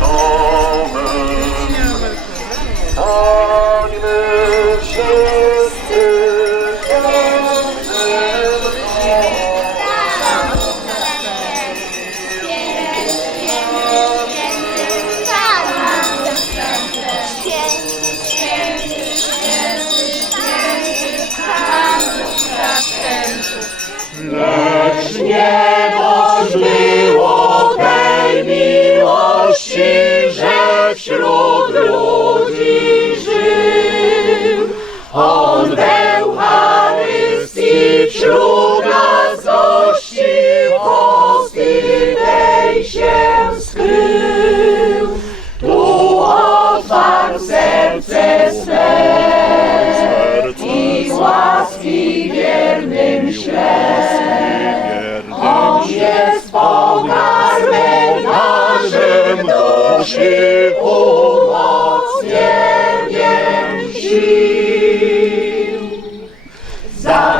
Oh. wśród ludzi.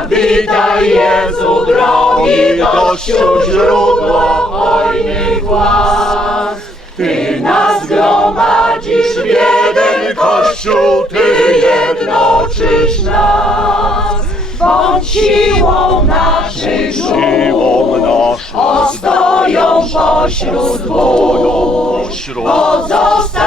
Witaj Jezu drogi, gościu źródło hojnych łask. Ty nas gromadzisz w jeden Kościół, Ty jednoczysz nas. Niechą siłą naszych siłą ostoją pośród bólu. Pośród. Pozostań